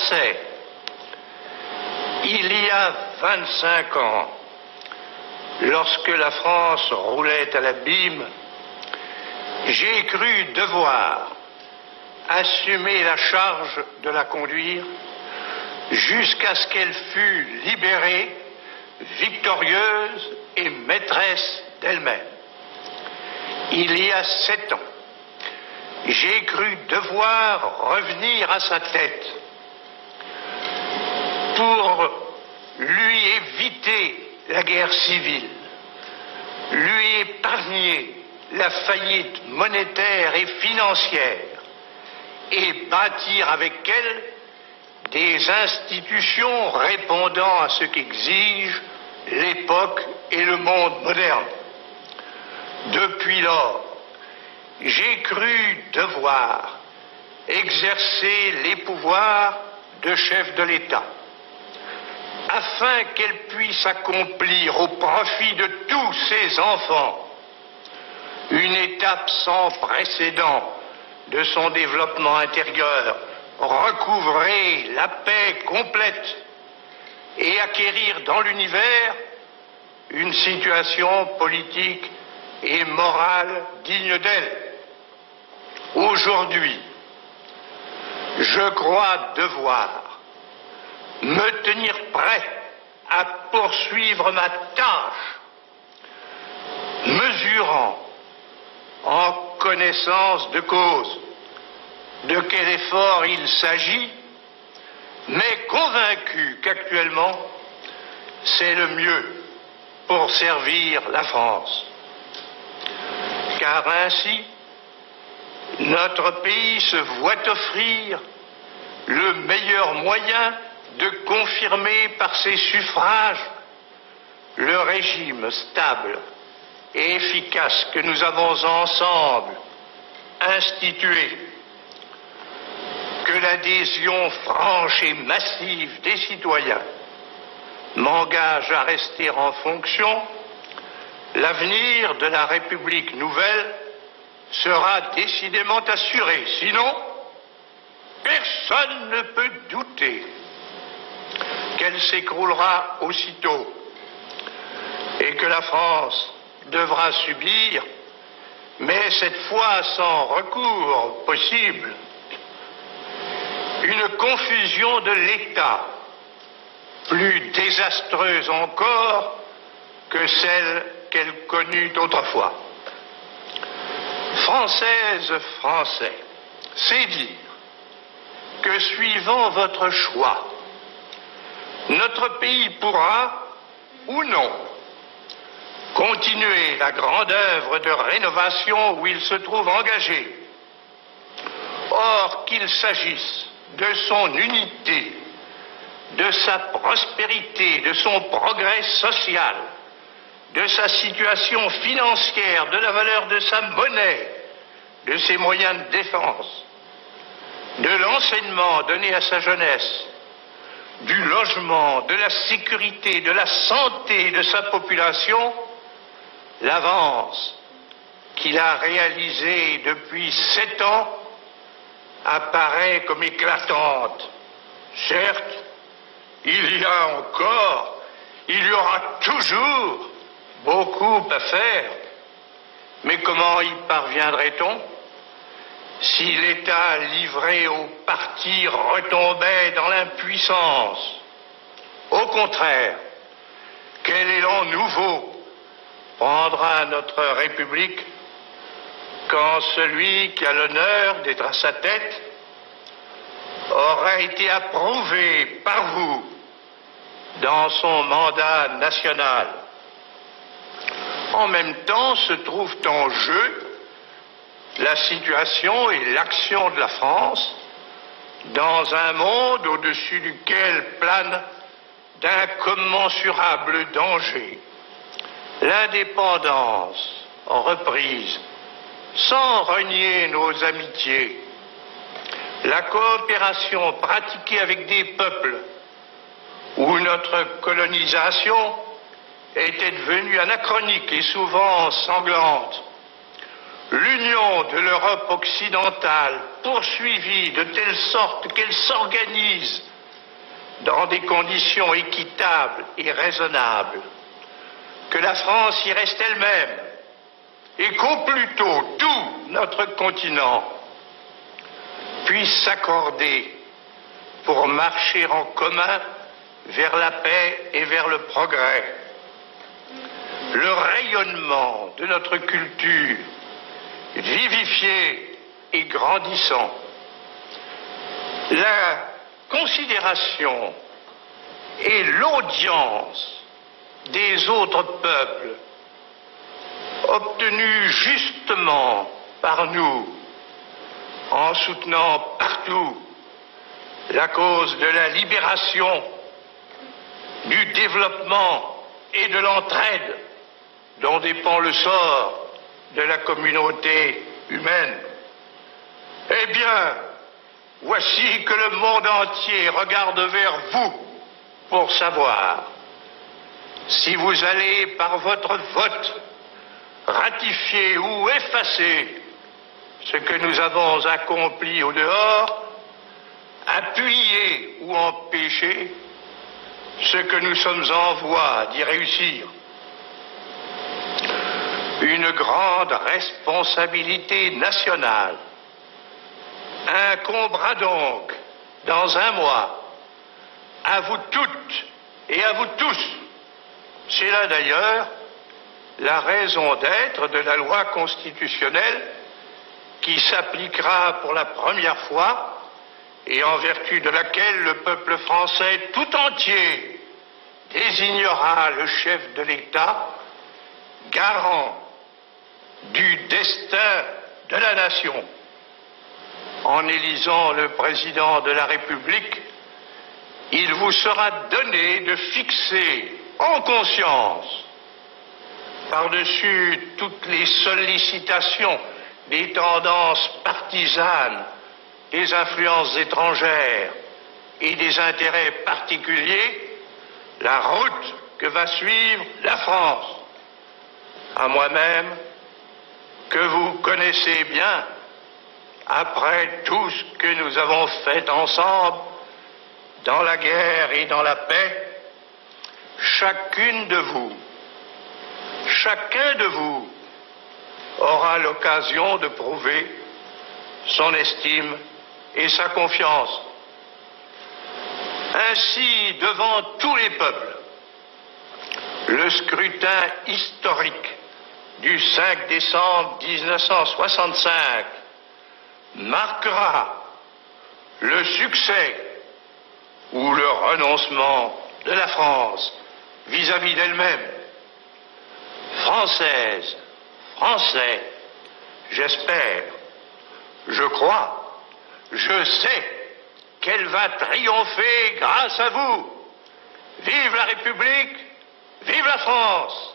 Français, il y a 25 ans, lorsque la France roulait à l'abîme, j'ai cru devoir assumer la charge de la conduire jusqu'à ce qu'elle fût libérée, victorieuse et maîtresse d'elle-même. Il y a 7 ans, j'ai cru devoir revenir à sa tête pour lui éviter la guerre civile, lui épargner la faillite monétaire et financière et bâtir avec elle des institutions répondant à ce qu'exigent l'époque et le monde moderne. Depuis lors, j'ai cru devoir exercer les pouvoirs de chef de l'État, afin qu'elle puisse accomplir au profit de tous ses enfants une étape sans précédent de son développement intérieur, recouvrer la paix complète et acquérir dans l'univers une situation politique et morale digne d'elle. Aujourd'hui, je crois devoir me tenir prêt à poursuivre ma tâche, mesurant en connaissance de cause de quel effort il s'agit, mais convaincu qu'actuellement c'est le mieux pour servir la France. Car ainsi, notre pays se voit offrir le meilleur moyen de confirmer par ses suffrages le régime stable et efficace que nous avons ensemble institué, que l'adhésion franche et massive des citoyens m'engage à rester en fonction. L'avenir de la République nouvelle sera décidément assuré. Sinon, personne ne peut douter qu'elle s'écroulera aussitôt et que la France devra subir, mais cette fois sans recours possible, une confusion de l'État plus désastreuse encore que celle qu'elle connut autrefois. Françaises, Français, c'est dire que suivant votre choix, notre pays pourra, ou non, continuer la grande œuvre de rénovation où il se trouve engagé. Or, qu'il s'agisse de son unité, de sa prospérité, de son progrès social, de sa situation financière, de la valeur de sa monnaie, de ses moyens de défense, de l'enseignement donné à sa jeunesse, du logement, de la sécurité, de la santé de sa population, l'avance qu'il a réalisée depuis 7 ans apparaît comme éclatante. Certes, il y aura toujours beaucoup à faire, mais comment y parviendrait-on si l'État livré au parti retombait dans l'impuissance? Au contraire, quel élan nouveau prendra notre République quand celui qui a l'honneur d'être à sa tête aura été approuvé par vous dans son mandat national? En même temps se trouvent en jeu la situation et l'action de la France dans un monde au-dessus duquel plane d'incommensurables dangers. L'indépendance reprise sans renier nos amitiés, la coopération pratiquée avec des peuples où notre colonisation était devenue anachronique et souvent sanglante, l'union de l'Europe occidentale poursuivie de telle sorte qu'elle s'organise dans des conditions équitables et raisonnables, que la France y reste elle-même et qu'au plus tôt tout notre continent puisse s'accorder pour marcher en commun vers la paix et vers le progrès. Le rayonnement de notre culture vivifié et grandissant, la considération et l'audience des autres peuples obtenus justement par nous en soutenant partout la cause de la libération, du développement et de l'entraide dont dépend le sort de la communauté humaine. Eh bien, voici que le monde entier regarde vers vous pour savoir si vous allez, par votre vote, ratifier ou effacer ce que nous avons accompli au dehors, appuyer ou empêcher ce que nous sommes en voie d'y réussir. Une grande responsabilité nationale incombera donc dans un mois à vous toutes et à vous tous. C'est là d'ailleurs la raison d'être de la loi constitutionnelle qui s'appliquera pour la première fois et en vertu de laquelle le peuple français tout entier désignera le chef de l'État garant du destin de la nation. En élisant le président de la République, il vous sera donné de fixer en conscience, par-dessus toutes les sollicitations des tendances partisanes, des influences étrangères et des intérêts particuliers, la route que va suivre la France. À moi-même, que vous connaissez bien, après tout ce que nous avons fait ensemble, dans la guerre et dans la paix, chacune de vous, chacun de vous aura l'occasion de prouver son estime et sa confiance. Ainsi, devant tous les peuples, le scrutin historique du 5 décembre 1965 marquera le succès ou le renoncement de la France vis-à-vis d'elle-même. Française, Français, j'espère, je crois, je sais qu'elle va triompher grâce à vous. Vive la République, vive la France!